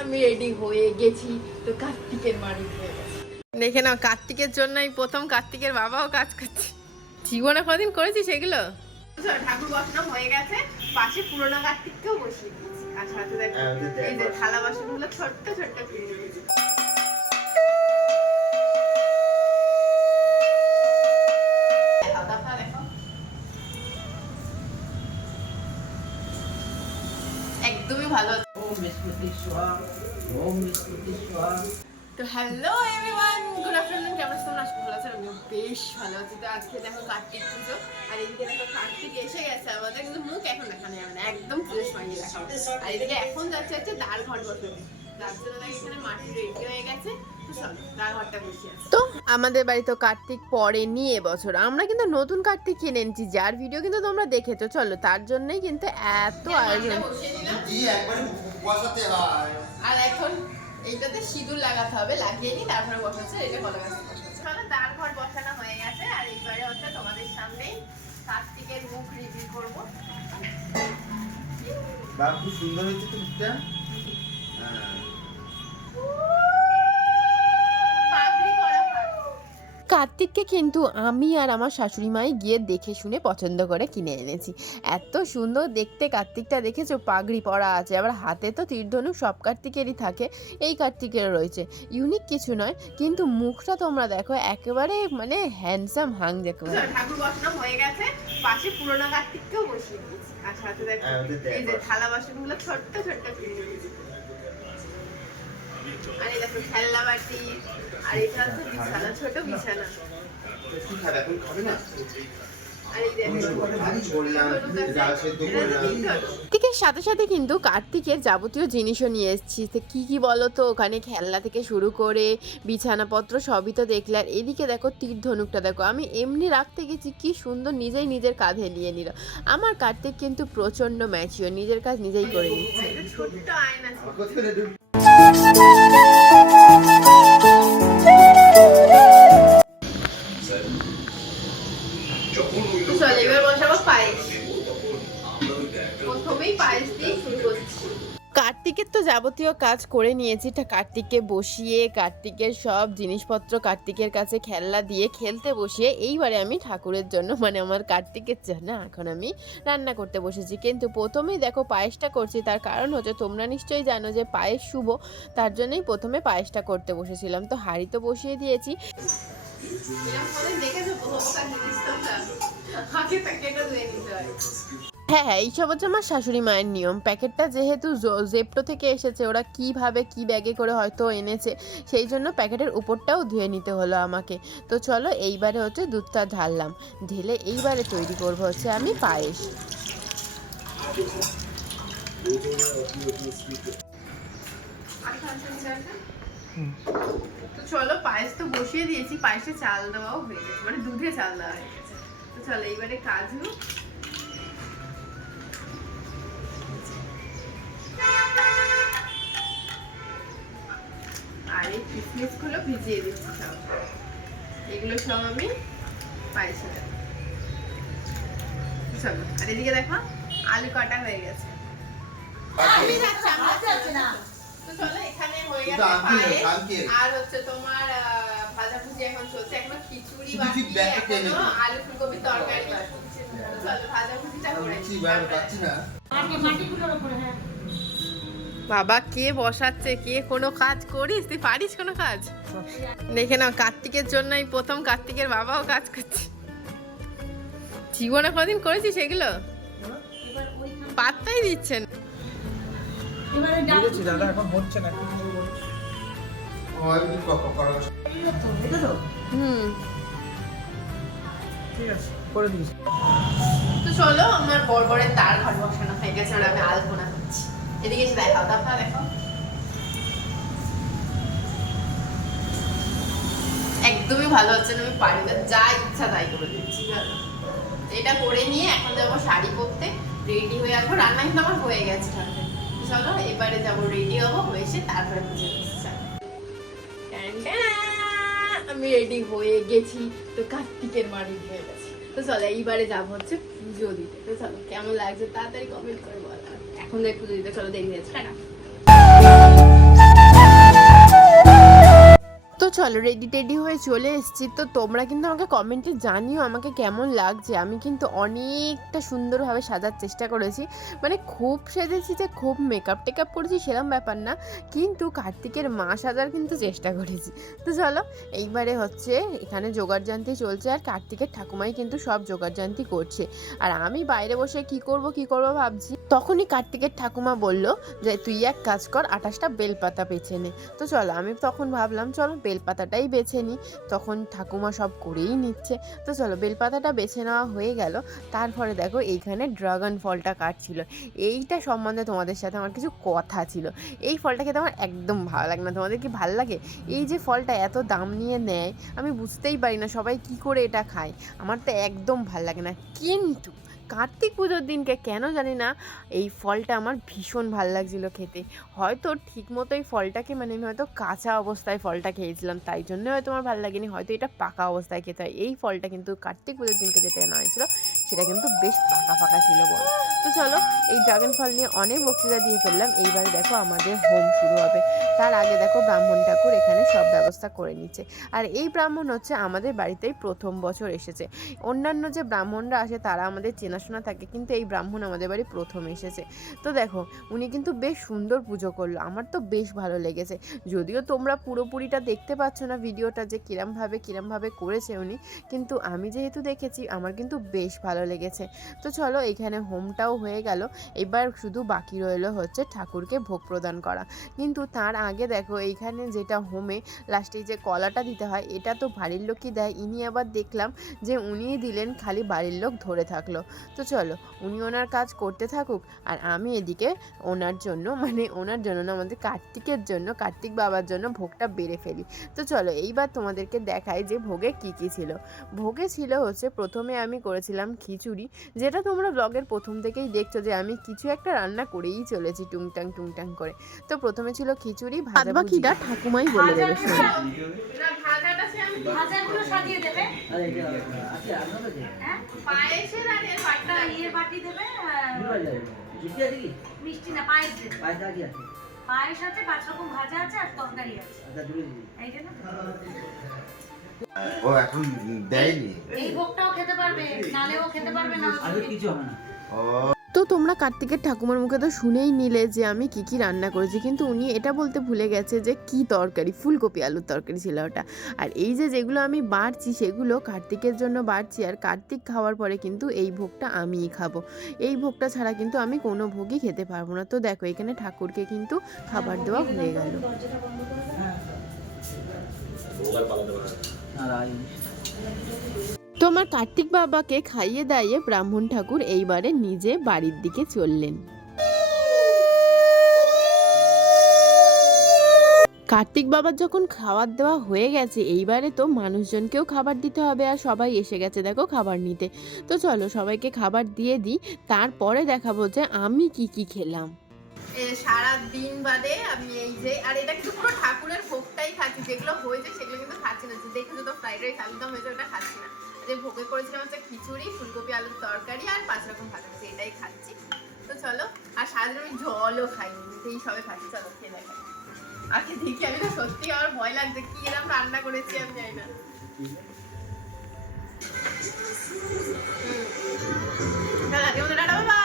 আমি রেডি হয়ে গেছি। তো কার্তিকের বাড়ি হয়ে গেছে। দেখে নাও কার্তিকের জন্যই প্রথম কার্তিকের বাবাও কাজ করছে। জীবনে কদিন করেছি সেগুলো? ঠাকুর বসানো হয়ে গেছে। পাশে পুরোনো কার্তিককেও বসিয়ে দিয়েছি। আর সাথে দেখো। এই যে থালা বাসনগুলো ছোট্ট ছোট্ট ফিরে ওম তো হ্যালো এভরিওয়ান গুড আফটারনুন কেমন আছো তোমরা? আজকে ভালো আছো আমিও বেশ ভালো আছি। তো আজকে দেখো কার্তিক পুজো আর এদিকে দেখো কার্তিক এসে গেছে আমাদের কিন্তু মুখ এখন দেখানো যাবে না একদম দেখাবো। আর এদিকে এখন যাচ্ছে হচ্ছে ঘট দেখো গেছে। তো আমাদের বাড়িতে কার্তিক পড়েনি এবছর। আমরা কিন্তু নতুন কার্তিক কিনে এনেছি যার ভিডিও কিন্তু তোমরা দেখেছ। চলো তার জন্যই কিন্তু এত আয়োজন। জি একবারে বসাতে হয়। আর এখন এইটাতে সিঁদুর লাগাতে হবে লাগিয়ে নি তারপরে বসাচ্ছে এটা কলা গাছ চলো দান ঘর বসানো হয়ে গেছে আর এইবারে হচ্ছে তোমাদের সামনেই কার্তিকের মুখ রিভিউ করব। বা খুব সুন্দর হয়েছে তো কার্তিককে কিন্তু আমি আর আমার শাশুড়ি মাই গিয়ে দেখে শুনে পছন্দ করে কিনে এনেছি। এত সুন্দর দেখতে কার্তিকটা দেখেছ? পাগড়ি পরা আছে আবার হাতে তো তীরধনুক সব কার্তিকেরই থাকে এই কার্তিকেরও রয়েছে। ইউনিক কিছু নয় কিন্তু মুখটা তোমরা দেখো একেবারে মানে হ্যান্ডসাম হাং দেখো। ঠাকুর বসানো হয়ে গেছে পাশে পুরোনো কার্তিককেও বসিয়ে দিয়েছি। আর সাথে দেখো হ্যাঁ। এই যে থালা বাসনগুলো ছোট্ট ছোট্ট আর এই দেখো খেলনা বাটি আর এটা হচ্ছে বিছানা ছোট বিছানা। কি কার্তিকের সাথে সাথে কিন্তু কার্তিকের যাবতীয় জিনিসও নিয়ে এসেছি। কী কী বলো তো? ওখানে খেলনা থেকে শুরু করে বিছানাপত্র সবই তো দেখলে আর এদিকে দেখো তীর ধনুকটা দেখো। আমি এমনি রাখতে গেছি, কি সুন্দর নিজেই নিজের কাঁধে নিয়ে নিল। আমার কার্তিক কিন্তু প্রচণ্ড ম্যাচিও নিজের কাজ নিজেই করে নিচ্ছে। চল, এবার বসাবো পায়েস। প্রথমেই পায়েস দিয়ে শুরু করছি। কার্তিকের তো যাবতীয় কাজ করে নিয়েছি কার্তিককে বসিয়ে, কার্তিকের সব জিনিসপত্র কার্তিকের কাছে খেলনা দিয়ে খেলতে বসিয়ে, এইবারে আমি ঠাকুরের জন্য মানে আমার কার্তিকের জন্য এখন আমি রান্না করতে বসেছি। কিন্তু প্রথমেই দেখো পায়েসটা করছি, তার কারণ হচ্ছে তোমরা নিশ্চয়ই জানো যে পায়েস শুভ, তার জন্যই প্রথমে পায়েসটা করতে বসেছিলাম। তো হাঁড়ি তো বসিয়ে দিয়েছি। হ্যাঁ হ্যাঁ এইসব হচ্ছে আমার শাশুড়ি মায়ের নিয়ম। প্যাকেটটা যেহেতু জেপ্টো থেকে এসেছে, ওরা কীভাবে কি ব্যাগে করে হয়তো এনেছে, সেই জন্য প্যাকেটের উপরটাও ধুয়ে নিতে হলো আমাকে। তো চলো, এইবারে হচ্ছে দুধটা ঢাললাম। ঢেলে এইবারে তৈরি করব হচ্ছে আমি পায়েস। তো চলো পায়েস তো বসিয়ে দিয়েছি পায়েসে চাল দেওয়াও হয়ে গেছে। মানে দুধে চাল দেওয়া হয়ে গেছে। তো চলো এইবারে কাজু। আর এই কিসমিসগুলো ভিজিয়ে দিচ্ছি সব। এগুলো সব আমি পায়েসে দেবো। চলো আর এদিকে দেখো আলু কাটা হয়ে গেছে। আমি যাচ্ছি, আমি যাচ্ছি। তো চলো এখানে হয়ে গেছে পায়েস। আর হচ্ছে তোমার ভাজাভুজি এখন চলছে। এখনও খিচুড়ি বাকি এখনও আলু ফুলকপি তরকারি বাকি। চলো ভাজাভুজিটা করে বলছি বাইরে পাচ্ছি না। বাবা কে বসাচ্ছে? কে কোনো কাজ করিস? তুই পারিস কোনো কাজ? দেখে নাও কার্তিকের জন্যই প্রথম কার্তিকের বাবাও কাজ করছে। জীবনে কদিন করেছিস সেগুলো পাত্তাই দিচ্ছেন। বুঝেছি দাদা এখন হচ্ছে না। কি করব? কি কখন করা হচ্ছে? এটা হুম। ঠিক আছে করে দিস তো চলো আমার বড়বড়ের তার ঘর বসানো হয়ে গেছে আর আমি আলপনা করছি। এদিকে এসে দেখাও তারপর দেখো। একদমই ভালো হচ্ছে না আমি পারি না যা ইচ্ছা তাই করে দিচ্ছি এটা করে নিয়ে এখন যাব শাড়ি পরতে রেডি হয়ে আসব। রান্না কিন্তু আমার হয়ে গেছে ঠান্ডা চলো, এবারে যাব রেডি হব, হয়ে এসে তারপরে পুজো। আমি রেডি হয়ে গেছি, তো কার্তিকের বাড়ি হয়ে গেছে। তো চলো, এইবারে যাব হচ্ছে পুজো দিতে। তো চলো, কেমন লাগছে তাড়াতাড়ি কমেন্ট করে বলো। এখন পুজো দিতে চলো দেখে হয়েছে টাটা। চলো রেডি টেডি হয়ে চলে এসেছি। তো তোমরা কিন্তু আমাকে কমেন্টে জানিও আমাকে কেমন লাগছে। আমি কিন্তু অনেকটা সুন্দরভাবে সাজার চেষ্টা করেছি। মানে খুব সেজেছি যে, খুব মেকআপ টেকআপ করেছি সেরকম ব্যাপার না। কিন্তু কার্তিকের মা সাজার কিন্তু চেষ্টা করেছি। তো চলো, এইবারে হচ্ছে এখানে যোগাড়যন্ত্রী চলছে আর কার্তিকের ঠাকুমাই কিন্তু সব যোগাড়যন্ত্রী করছে। আর আমি বাইরে বসে কি করব কি করব ভাবছি। তখনই কার্তিকের ঠাকুমা বলল যে, তুই এক কাজ কর আঠাশটা বেলপাতা বেছে নে। তো চলো, আমি তখন ভাবলাম, চলো, বেলপাতাটাই বেছে নিই তখন ঠাকুমা সব করেই নিচ্ছে। তো চলো, বেলপাতাটা বেছে নেওয়া হয়ে গেল। তারপরে দেখো, এইখানে ড্রাগন ফলটা কাটছিল। এইটা সম্বন্ধে তোমাদের সাথে আমার কিছু কথা ছিল। এই ফলটা খেতে আমার একদম ভালো লাগে না। তোমাদের কি ভালো লাগে? এই যে ফলটা এত দাম নিয়ে নেয়, আমি বুঝতেই পারি না সবাই কি করে এটা খায়। আমার তো একদম ভালো লাগে না। কিন্তু কার্তিক পুজোর দিনকে কেন জানি না, এই ফলটা আমার ভীষণ ভালো লাগছিল খেতে। হয়তো ঠিক মতো এই ফলটাকে মানে আমি হয়তো কাঁচা অবস্থায় ফলটা খেয়েছিলাম, তাই জন্য হয়তো আমার ভালো লাগেনি, হয়তো এটা পাকা অবস্থায় খেতে হয়। এই ফলটা কিন্তু কার্তিক পুজোর দিনকে যেতে আনা হয়েছিল। সেটা কিন্তু বেশ পাকা পাকা ছিল বড় তো চলো, এই ড্রাগন ফল নিয়ে অনেক বক্তৃতা দিয়ে ফেললাম। এইবারে দেখো আমাদের হোম শুরু হবে। তার আগে দেখো ব্রাহ্মণ ঠাকুর এখানে সব ব্যবস্থা করে নিচ্ছে। আর এই ব্রাহ্মণ হচ্ছে আমাদের বাড়িতেই প্রথম বছর এসেছে। অন্যান্য যে ব্রাহ্মণরা আসে, তারা আমাদের চেনাশোনা থাকে, কিন্তু এই ব্রাহ্মণ আমাদের বাড়ি প্রথম এসেছে। তো দেখো, উনি কিন্তু বেশ সুন্দর পুজো করল। আমার তো বেশ ভালো লেগেছে। যদিও তোমরা পুরোপুরিটা দেখতে পাচ্ছ না ভিডিওটা যে কিরমভাবে কিরমভাবে করেছে উনি, কিন্তু আমি যেহেতু দেখেছি, আমার কিন্তু বেশ ভালো লেগেছে। তো চলো, এখানে হোমটাও হয়ে গেল। এবার শুধু বাকি রইল হচ্ছে ঠাকুরকে ভোগ প্রদান করা। কিন্তু তার আগে দেখো, এইখানে যেটা হোমে লাস্টে যে কলাটা দিতে হয়, এটা তো বাড়ির লোকই দেয়। ইনি আবার দেখলাম যে উনিই দিলেন, খালি বাড়ির লোক ধরে থাকল। তো চলো, উনি ওনার কাজ করতে থাকুক, আর আমি এদিকে ওনার জন্য মানে ওনার জন্য না, আমাদের কার্তিকের জন্য, কার্তিক বাবার জন্য ভোগটা বেড়ে ফেলি। তো চলো, এইবার তোমাদেরকে দেখাই যে ভোগে কি কি ছিল। ভোগে ছিল হচ্ছে, প্রথমে আমি করেছিলাম খিচুড়ি যেটা তোমরা ব্লগের প্রথম থেকেই দেখছ যে আমি কিছু একটা রান্না করেই চলেছি টুংটাং টুংটাং করে। তো প্রথমে ছিল খিচুড়ি ভাজা বাকিটা ঠাকুমাই বলে দেবে শোনো। ভাজাগুলো সাজিয়ে দেবে। আরে এটা আছে আপনাদের যে পায়েসের আর এর একটা বাটি দেবে যাবে জিতে আছে কি? মিষ্টি না পায়েস দেবে। পায়সা কি আছে। পায়েস আছে পাঁচ রকম ভাজা আছে আর তরকারি আছে। ও এখন দেয়নি। এই ভোগটাও খেতে পারবে নালেও খেতে পারবে না আগে কিছু হবে না। ও। তো তোমরা কার্তিকের ঠাকুমার মুখে তো শুনেই নিলে যে আমি কি কি রান্না করেছি কিন্তু উনি এটা বলতে ভুলে গেছে যে কি তরকারি ফুলকপি আলুর তরকারি ছিল ওটা। আর এই যে যেগুলো আমি বাড়ছি সেগুলো কার্তিকের জন্য বাড়ছি আর কার্তিক খাওয়ার পরে কিন্তু এই ভোগটা আমিই খাব। এই ভোগটা ছাড়া কিন্তু আমি কোনো ভোগই খেতে পারব না। তো দেখো এখানে ঠাকুরকে কিন্তু খাবার দেওয়া হয়ে গেল। আর আই তো আমার কার্তিক বাবাকে খাইয়ে দাইয়ে ব্রাহ্মণ ঠাকুর এইবারে নিজে বাড়ির দিকে চললেন। কার্তিক বাবার যখন খাবার দেওয়া হয়ে গেছে, এইবারে তো মানুষজনকেও খাবার দিতে হবে আর সবাই এসে গেছে দেখো খাবার নিতে। তো চলো সবাইকে খাবার দিয়ে দিই, তারপরে দেখাবো যে আমি কি কি খেলাম। সারা দিন বাদে আমি এই যে আর এটা কিন্তু পুরো ঠাকুরের ভোগটাই খাচ্ছি যেগুলো হয়েছে সেগুলো কিন্তু খাচ্ছি না। দেখেছ তো ফ্রাইড রাইস আলুদম হয়েছে ওটা খাচ্ছি না। যে ভোগে করেছিলাম হচ্ছে খিচুড়ি ফুলকপি আলুর তরকারি আর পাঁচ রকম ভাজা হয়েছে এটাই খাচ্ছি। তো চলো আর সারাদিন আমি জলও খাইনি এই সবে খাচ্ছি চলো খেয়ে দেখাই। আগে দেখি আমি না সত্যি আমার ভয় লাগছে কি এরকম রান্না করেছি আমি জানি না। Tata, bye bye।